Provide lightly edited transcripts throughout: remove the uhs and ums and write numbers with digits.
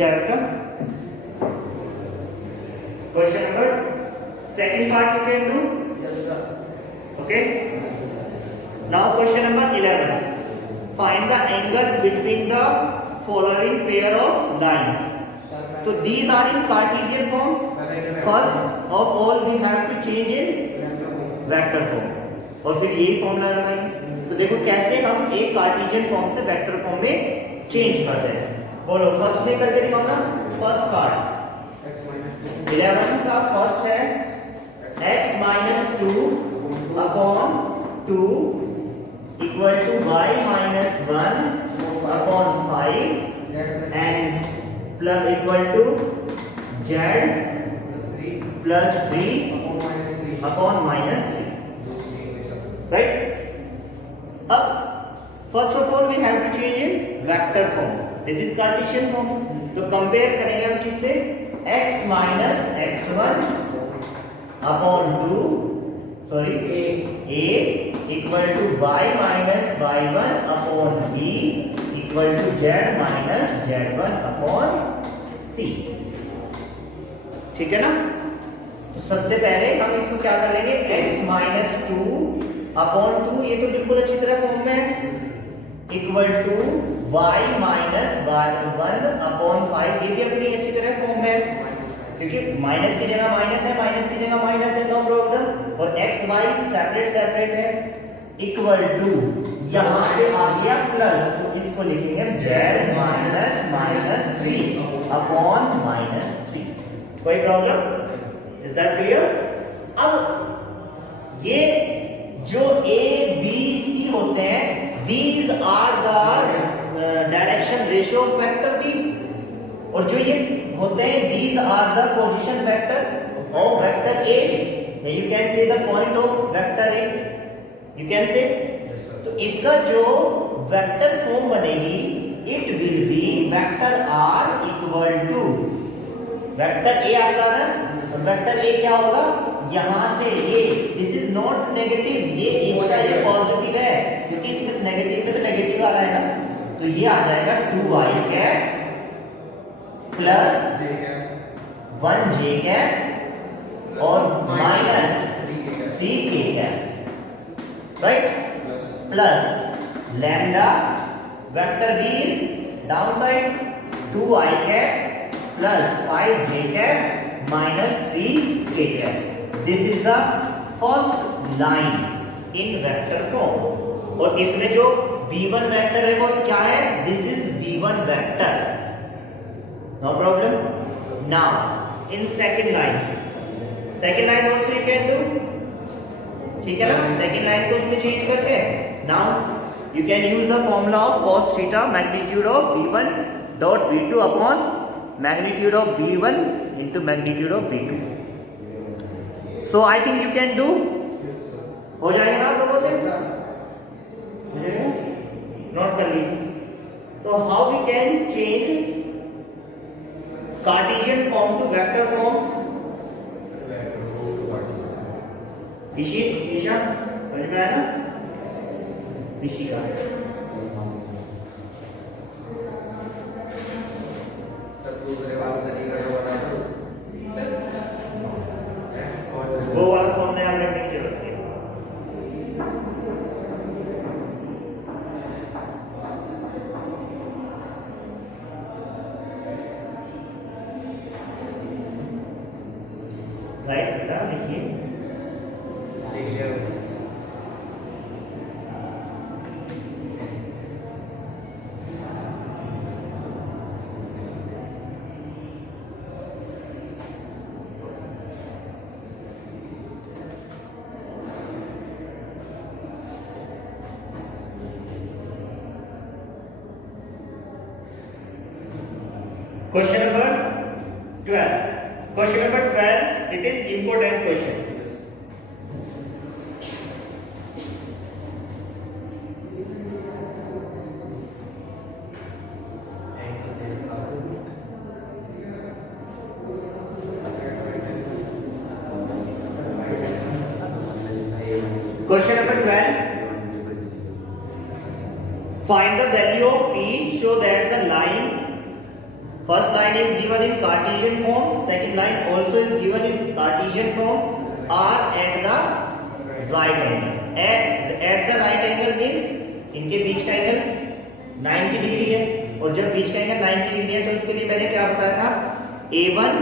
क्या बेटा? Question number second part you can do. Yes, sir. Okay. Now question number 11. Find the angle between the following pair of lines. So these are in Cartesian form. First of all we have to change in vector form. और फिर यही formula लगाएंगे. तो देखो कैसे हम एक Cartesian form से वेक्टर फॉर्म में चेंज करते हैं. बोलो फर्स्ट में करके दिखाओ ना. फर्स्ट पार्ट 11 का फर्स्ट है x minus 2 upon 2 equal to y minus 1 upon 5 and plus equal to z plus 3 upon minus 3. Right? अब first of all we have to change in vector form. This is Cartesian form. तो compare करेंगे हम किससे? x minus x1 upon 2 sorry a equal to y minus y1 upon b equal to z minus z1 upon c. ठीक है ना? तो सबसे पहले हम इसको क्या कर लेंगे? x minus 2 upon 2 ये तो बिल्कुल अच्छी तरह फॉर्म में है equal to y minus y1 upon 5 ये भी अपनी अच्छी तरह फॉर्म में है क्योंकि माइनस की जगह माइनस है, माइनस की जगह माइनस है, नो प्रॉब्लम. और x y सेपरेट सेपरेट है इक्वल टू यहाँ पे आ गया प्लस, तो इसको लिखेंगे z minus minus 3 upon minus 3. कोई प्रॉब्लम? Is that clear? अब ये जो a b c होते हैं these are the direction ratio of vector b, और जो ये होते हैं these are the position vector of vector A. You can say the point of vector A. You can say. तो इसका जो वेक्टर फॉर्म बनेगी it will be vector R equal to vector A आता है ना, तो वेक्टर A क्या होगा? यहाँ से ये this is not negative, ये इसका ये पॉजिटिव है क्योंकि इसमें नेगेटिव में तो नेगेटिव आ रहा है ना, तो ये आ जाएगा 2y cap plus 1j cap और minus 3k cap. Right? Plus lambda vector b is down side 2i cap plus 5j cap minus 3k cap. This is the first line in vector form. और इसमें जो b1 vector है वो क्या है? This is b1 vector. No problem. Now, in second line also you can do. ठीक है ना? Second line को उसमें change करके. Now, you can use the formula of cos theta magnitude of b1 dot b2 upon magnitude of b1 into magnitude of b2. So I think you can do. हो जाएगा ना आप लोगों से? Note कर लीजिए. तो how we can change Cartesian form to vector form? Isha समझ में आया ना? ईशिका वो वाला फॉर्म में आप रखने की जरूरत है. राइट बेटा लिखिए. Question number 12. Question number 12. It is important question. Question number 12. Find the value of P. Show that the line. First line is given in Cartesian form, second line also is given in Cartesian form, are at the right angle. At the right angle means इनके बीच का angle 90 degree है, और जब बीच का angle 90 degree है तो उसके लिए मैंने क्या बताया था, A1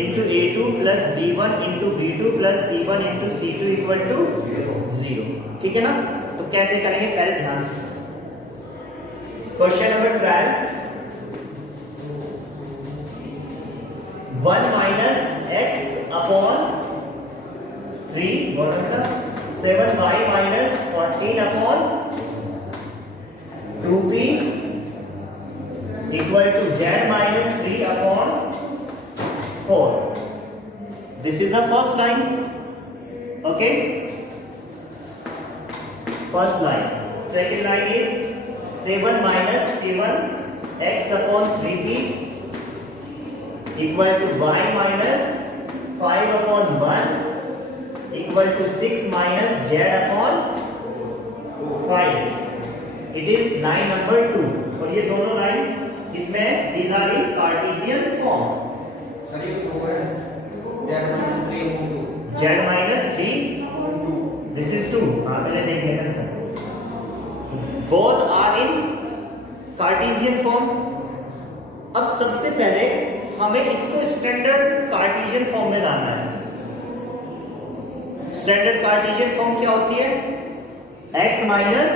into A2 plus B1 into B2 plus C1 into C2 equal to 0. ठीक है ना? तो कैसे करेंगे पहले ध्यान से। Question number 12, 1 minus x upon 3 what is that, 7y minus 14 upon 2p equal to z minus 3 upon 4. This is the first line. Okay, first line. Second line is 7 minus 7x upon 3p equal to y minus 5 upon 1 equal to 6 minus z upon 5. It is line number 2. और ये दोनों line इसमें these are in Cartesian form. z minus 3 this is 2. हाँ पहले देख लेते हैं। Both are in Cartesian form. अब सबसे पहले हमें इसको स्टैंडर्ड कार्टेशियन फॉर्म में लाना है। स्टैंडर्ड कार्टेशियन फॉर्म क्या होती है, x minus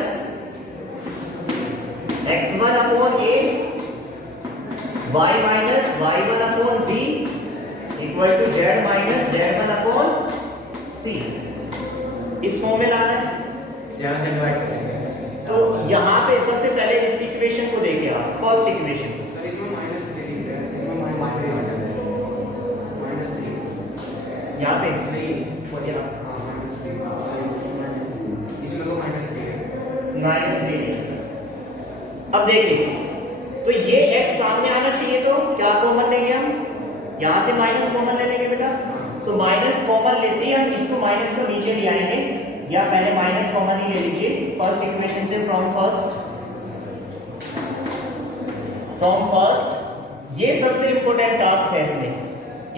x1 upon a y minus y1 upon b equal to z minus z1 upon c। इस फॉर्म में लाना है। तो यहाँ पे सबसे पहले इस इक्वेशन को देखिए आप, फर्स्ट इक्वेशन यहाँ पे -3। अब देखिए तो ये x सामने आना चाहिए, तो क्या कॉमन लेंगे हम, यहाँ से माइनस कॉमन ले लेंगे बेटा। तो माइनस कॉमन लेते ही हम इसको माइनस को नीचे ले आएंगे, या पहले माइनस कॉमन ही ले लीजिए फर्स्ट इक्वेशन से, फ्रॉम फर्स्ट। ये सबसे इंपॉर्टेंट टास्क है इसमें,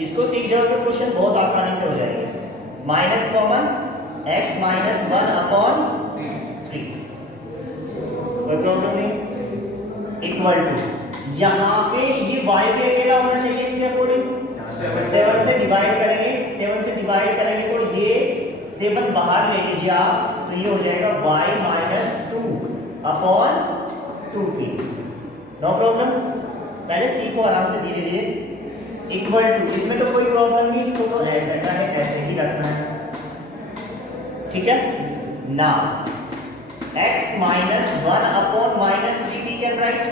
इसको सीख जाओ तो क्वेश्चन बहुत आसानी से हो जाएगा। Minus common x minus 1 upon 3, कोई प्रॉब्लम नहीं, इक्वल टू यहाँ पे ये y पे अकेला होना चाहिए इसके अकॉर्डिंग, 7 से डिवाइड करेंगे, 7 से डिवाइड करेंगे तो ये 7 बाहर ले लीजिए आप, तो ये हो जाएगा y minus 2 upon 2p। No problem, पहले सीखो आराम से धीरे धीरे। इक्वल टू, इसमें तो कोई प्रॉब्लम नहीं, इसको तो ऐसे का है ऐसे ही रखना है, ठीक है ना। x minus 1 upon minus 3p can write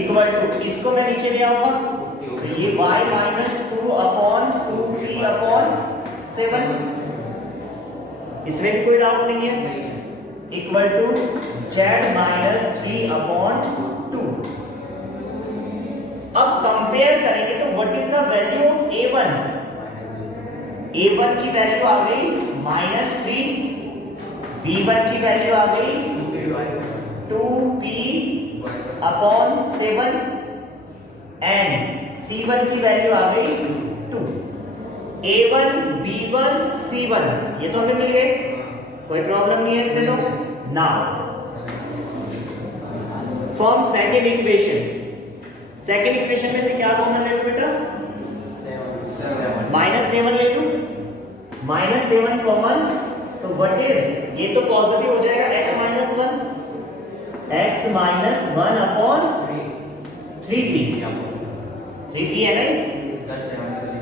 equal to, इसको मैं नीचे ले आऊंगा तो ये y minus 2 upon 2p upon 7, इसमें भी कोई डाउट नहीं है, equal to z minus 3 upon 2। अब कंपेयर करेंगे तो what is the value of a1, a1 की वैल्यू आ गई -3, b1 की वैल्यू आ गई 2p अपॉन 7 एंड c1 की वैल्यू आ गई 2। a1 b1 c1 ये तो हमें मिल गए, कोई प्रॉब्लम नहीं है इसमें। तो नाउ फ्रॉम सेकंड इक्वेशन में से क्या कॉमन ले लूं बेटा, -7 ले लूं, -7 कॉमन, तो व्हाट इज, ये तो पॉजिटिव हो जाएगा x माइनस 1 अपॉन 3p है नहीं,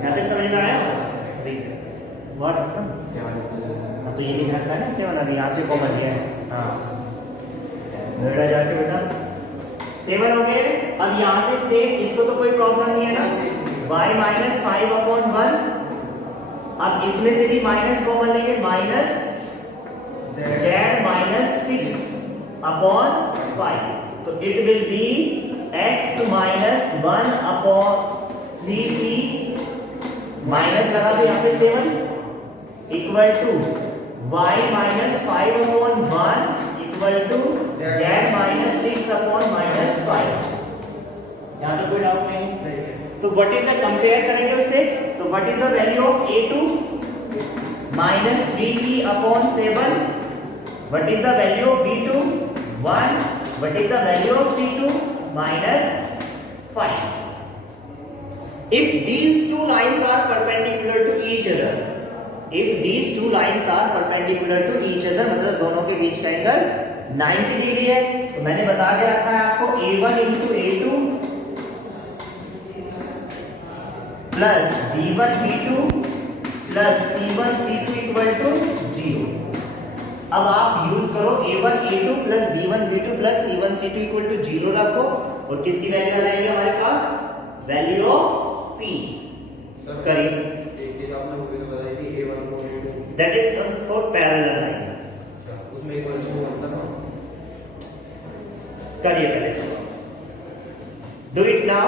यहाँ तक समझ में आया व्हाट, हाँ तो ये लिख रखा है ना 7, अभी यहाँ से कॉमन लिया है, हाँ नोएडा जाके बेटा 7 हो गए। अब यहाँ से सेम, इसको तो कोई प्रॉब्लम नहीं है ना, y माइनस 5 अपॉन 1, अब इसमें से भी माइनस कॉमन लेंगे, माइनस z माइनस 6 अपॉन 5, तो it will be x minus 1 upon 3p minus लगा दो यहाँ पे 7 equal to y minus 5 upon 1 equal to z minus 6 upon -5। यहाँ तो कोई डाउट नहीं है। तो व्हाट इज द, कंपेयर करेंगे उससे, तो what is the value of a2 minus b3 upon 7, what is the value of b2 1, what is the value of c2 minus 5। if these two lines are perpendicular to each other, if these two lines are perpendicular to each other, मतलब दोनों के बीच का angle 90 degree है, तो मैंने बता के रखा है आपको a1 into a2 plus b1 b2 plus c1 c2 equal to 0। अब आप यूज करो a1 a2 plus b1 b2 plus c1 c2 equal to 0 रखो, और किसकी वैल्यू लाएंगे हमारे पास, वैल्यू ऑफ p करिए। एक चीज आपने वो भी बताई थी a1 को a2, that is for parallel line. उसमें इक्वल्स टू होता है ना। करिए पहले, डू इट नाउ।